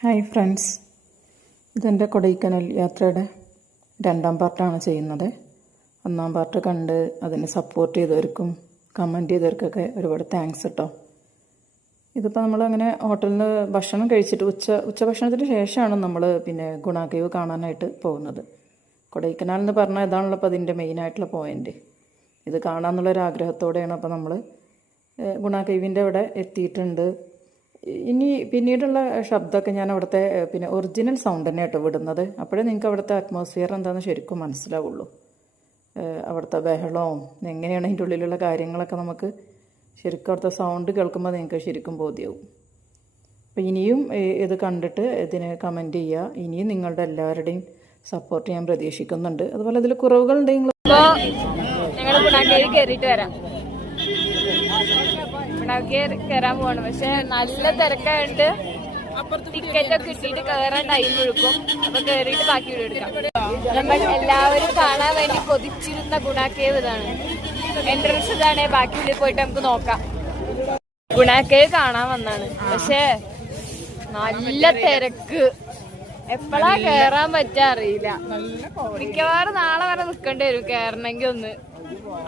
Hi friends. ഇതെന്റെ കൊടൈക്കനൽ യാത്രയുടെ രണ്ടാം പാർട്ടാണ് ചെയ്യുന്നത്. ഒന്നാം പാർട്ട് കണ്ട് അതിനെ സപ്പോർട്ട് ചെയ്തവർക്കും കമന്റ് ചെയ്തവർക്കൊക്കെ ഒരുപാട് താങ്ക്സ് കേട്ടോ ഇതിപ്പോൾ നമ്മൾ അങ്ങനെ ഹോട്ടലിൽ ഭക്ഷണം കഴിച്ചിട്ട് ഉച്ച ഉച്ചഭക്ഷണത്തിന് ശേഷമാണ് നമ്മൾ പിന്നെ ഗുണാകേവ് കാണാനായിട്ട് പോകുന്നത്. കൊടൈക്കനാൽ എന്ന് പറഞ്ഞാൽ ഇതാണല്ലോ അപ്പോൾ അതിന്റെ മെയിനായിട്ടുള്ള പോയിന്റ് ഇത് കാണാമെന്നുള്ളൊരു ആഗ്രഹത്തോടെയാണ് അപ്പോൾ നമ്മൾ ഗുണാകേവിന്റെ അവിടെ എത്തിയിട്ടുണ്ട്. ഇനി പിന്നീടുള്ള ശബ്ദമൊക്കെ ഞാൻ അവിടുത്തെ പിന്നെ ഒറിജിനൽ സൗണ്ട് തന്നെ കേട്ടോ വിടുന്നത്. അപ്പോഴേ നിങ്ങൾക്ക് അവിടുത്തെ അറ്റ്മോസ്ഫിയർ എന്താണെന്ന് ശരിക്കും മനസ്സിലാവുള്ളൂ. അവിടുത്തെ ബഹളവും എങ്ങനെയാണ് അതിന്റെ ഉള്ളിലുള്ള കാര്യങ്ങളൊക്കെ നമുക്ക് ശരിക്കും അവിടുത്തെ സൗണ്ട് കേൾക്കുമ്പോൾ നിങ്ങൾക്ക് ശരിക്കും ബോധ്യമാവും അപ്പോൾ ഇനിയും ഇത് കണ്ടിട്ട് ഇതിന് കമന്റ് ചെയ്യുക. ഇനിയും നിങ്ങളുടെ എല്ലാവരുടെയും സപ്പോർട്ട് ഞാൻ പ്രതീക്ഷിക്കുന്നുണ്ട്. അതുപോലെ ഇതിൽ കുറവുകളുണ്ടെങ്കിൽ ഉണ്ടെങ്കിൽ കേറിയിട്ട് വരാം. ഗുണാക്കേരി കയറാൻ പോവാണ്. പക്ഷെ നല്ല തിരക്കായിട്ട് ടിക്കറ്റ് ഒക്കെ കിട്ടിയിട്ട് കയറാൻ ടൈം എടുക്കും. അപ്പൊ കയറിയിട്ട് ബാക്കി വീട് എടുക്കാം. നമ്മൾ എല്ലാവരും കാണാൻ വേണ്ടി കൊതിച്ചിരുന്ന ഗുണാക്കേവ് ഇതാണ്. എൻട്രൻസ് ഇതാണ്. ബാക്കി ഉള്ളിൽ പോയിട്ട് നമുക്ക് നോക്കാം. ഗുണാക്കേവ് കാണാൻ വന്നാണ്. പക്ഷെ നല്ല തിരക്ക്. എപ്പോഴാ കേറാൻ പറ്റാ അറിയില്ല. മിക്കവാറും നാളെ വരെ നിക്കേണ്ടി വരും കേറണമെങ്കിൽ ഒന്ന്.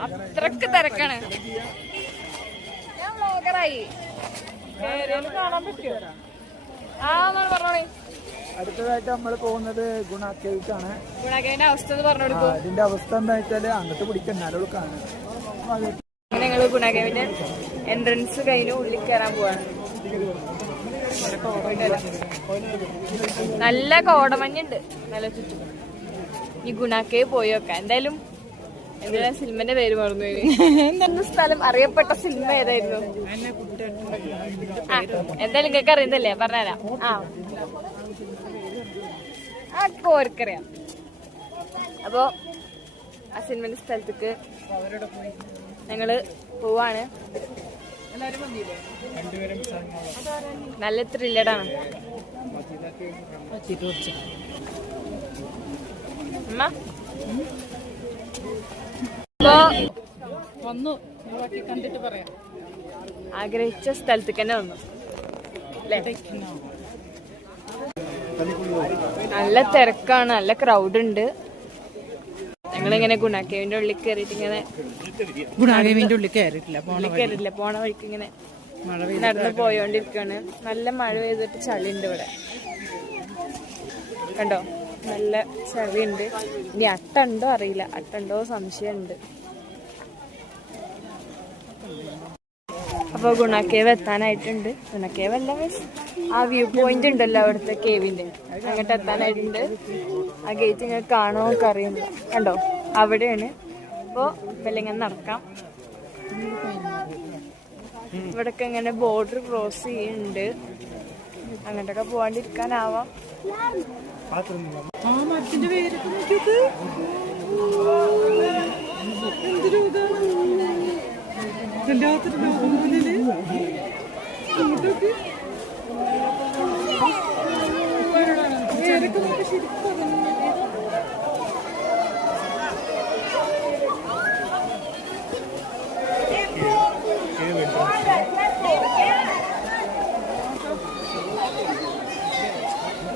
അത്രയ്ക്ക് തിരക്കാണ്. വ്ലോഗറായി കാണാൻ പറ്റുമോ? ആ എന്നാണ് പറഞ്ഞോളി. അടുത്തതായിട്ട് നമ്മൾ പോകുന്നത് ഗുണ കേക്കാണ് ഗുണാക്കേവിന്റെ അവസ്ഥ ഒന്ന് പറഞ്ഞു കൊടുക്കും. അതിന്റെ അവസ്ഥ എന്താ വെച്ചാൽ അങ്ങോട്ട് പിടിക്കാൻ എന്നാലും ഗുണകേവിന്റെ എൻട്രൻസ് കഴിഞ്ഞ് ഉള്ളിൽ കയറാൻ പോവാണ്. നല്ല കോടമഞ്ഞുണ്ട്. നല്ല ചുറ്റും. ഈ ഗുണാക്കേവ് പോയി നോക്കാം എന്തായാലും എന്തിനാ സിനിമന്റെ പേര് മറന്നു എന്തെങ്കിലും സ്ഥലം അറിയപ്പെട്ട സിനിമ ഏതായിരുന്നു? എന്തായാലും കേക്ക് അറിയുന്നല്ലേ പറഞ്ഞുതരാം. ആ. ഓർക്കറിയാം. അപ്പോ ആ സിനിമന്റെ സ്ഥലത്തേക്ക് ഞങ്ങൾ പോവാണ്. നല്ല ത്രില്ലഡാണ്. അമ്മ വന്നു. കണ്ടിട്ട് പറയാം. ആഗ്രഹിച്ച സ്ഥലത്തേക്ക് തന്നെ വന്നു. നല്ല തിരക്കാണ്. നല്ല ക്രൗഡ് ഉണ്ട്. ഞങ്ങളിങ്ങനെ ഗുണാക്കേവിന്റെ ഉള്ളിൽ കയറിയിട്ട് ഇങ്ങനെ ഗുണാകേവിന്റെ ഉള്ളിൽ കയറിയിട്ടില്ല ഉള്ളിൽ കയറിയില്ല പോണ വഴിക്ക് ഇങ്ങനെ നടന്നു പോയോണ്ടിരിക്കാണ്. നല്ല മഴ പെയ്തിട്ട് ചളി ഉണ്ട് ഇവിടെ. കണ്ടോ? നല്ല ചെവിയുണ്ട്. ഇനി അട്ടുണ്ടോ അറിയില്ല. അട്ടുണ്ടോ സംശയമുണ്ട്. അപ്പൊ ഗുണക്കേവ് എത്താനായിട്ടുണ്ട്. ഗുണക്കേവ് അല്ല മീൻസ് ആ വ്യൂ പോയിന്റ് ഉണ്ടല്ലോ അവിടുത്തെ കേവിന്റെ അങ്ങോട്ട് എത്താനായിട്ടുണ്ട്. ആ ഗേറ്റ് ഇങ്ങനെ കാണുമോ അറിയില്ല കണ്ടോ? അവിടെയാണ്. അപ്പോ ഇങ്ങനെ നടക്കാം. ഇവിടൊക്കെ ഇങ്ങനെ ബോർഡർ ക്രോസ് ചെയ്യുന്നുണ്ട്. അങ്ങോട്ടൊക്കെ പോവാണ്ടിരിക്കാനാവാം. ആ മരത്തിന്റെ പേരൊക്കെ നോക്കിയത് എന്തൊരു ഇതാണ് വല്ലാത്തൊരു ലോകത്തിൽ അങ്ങോട്ടൊക്കെ പേരൊക്കെ നമുക്ക് ശരിക്കും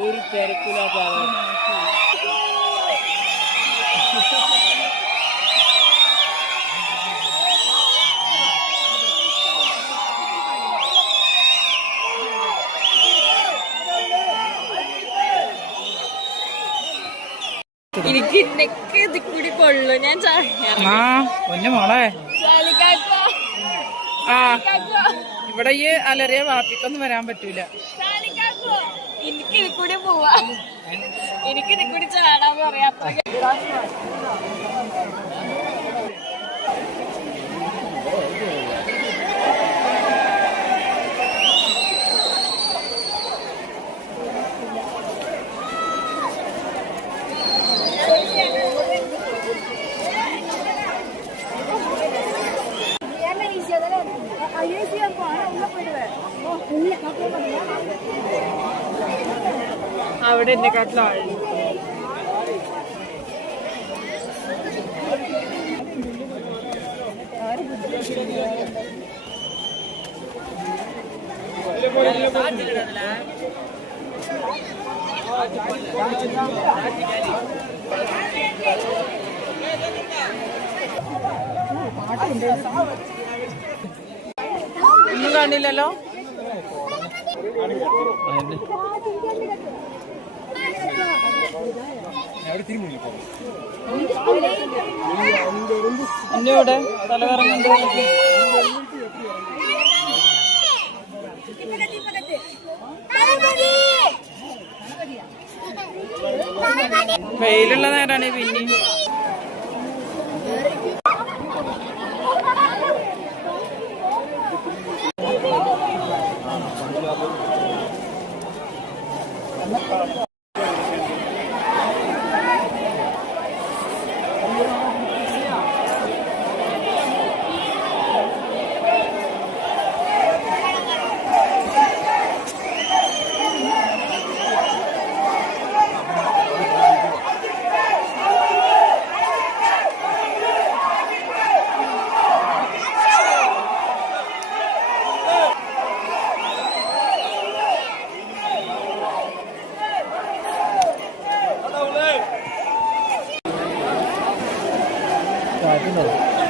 ഒരു തിരക്കില്ലാത്ത എനിക്ക് ഇന്നൊക്കെ ഇത് കൂടി കൊള്ളു. ഞാൻ മോളെ. ആ. ഇവിടെ ഈ അലറിയ വാപ്പിക്കൊന്നും വരാൻ പറ്റൂല. എനിക്ക് ഇതിൽ കൂടി പോവാ. എനിക്ക് ഇതിൽ കൂടി ചാടാൻ പറയാം. അവിടെ എന്നെക്കാട്ടിലും ആളുണ്ട് ഒന്നും കാണില്ലല്ലോ. എന്റെ ഇവിടെ തലകറങ്ങുന്നുണ്ട് വെയിലുള്ള നേരാണ് Tá, de novo.